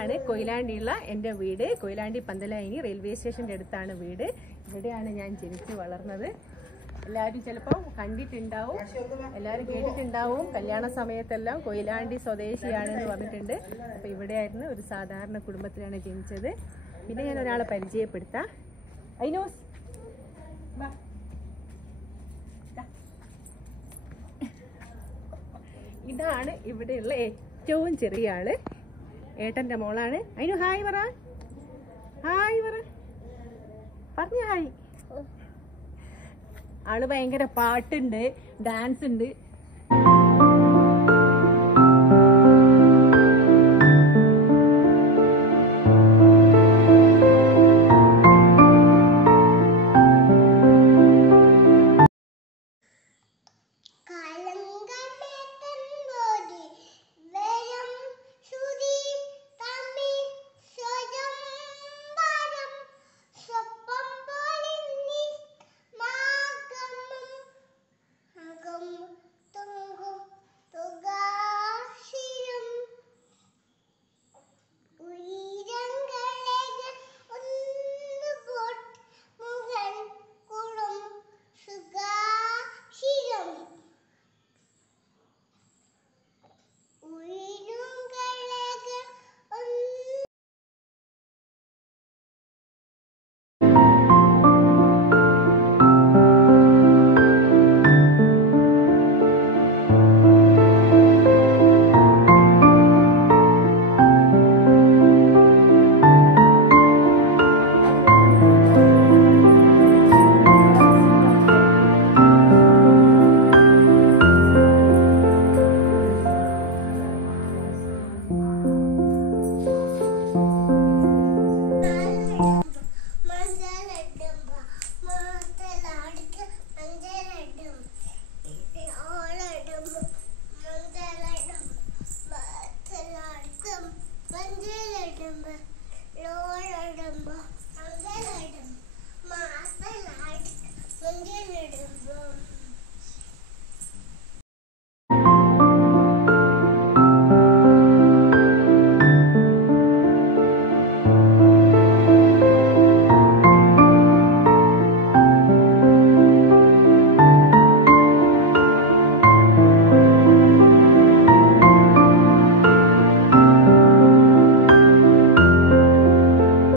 ഇതാണ് കൊയിലാണ്ടിയുള്ള എൻ്റെ വീട്. കൊയിലാണ്ടി പന്തലായിനി റെയിൽവേ സ്റ്റേഷൻ്റെ അടുത്താണ് വീട്. ഇവിടെയാണ് ഞാൻ ജനിച്ച് വളർന്നത്. എല്ലാവരും ചിലപ്പോൾ കണ്ടിട്ടുണ്ടാവും, എല്ലാവരും കേട്ടിട്ടുണ്ടാവും. കല്യാണ സമയത്തെല്ലാം കൊയിലാണ്ടി സ്വദേശിയാണെന്ന് പറഞ്ഞിട്ടുണ്ട്. അപ്പോൾ ഇവിടെയായിരുന്നു, ഒരു സാധാരണ കുടുംബത്തിലാണ് ജനിച്ചത്. പിന്നെ ഞാൻ ഒരാളെ പരിചയപ്പെടുത്താം. ഐനോസ്, ഇതാണ് ഇവിടെയുള്ള ഏറ്റവും ചെറിയ ആള്, ഏട്ടൻ്റെ മോളാണ്. അതിനു ഹായ് പറ, ഹായ് പറ, പറഞ്ഞ ഹായ്. ആള് ഭയങ്കര പാട്ടുണ്ട്, ഡാൻസ് ഉണ്ട്.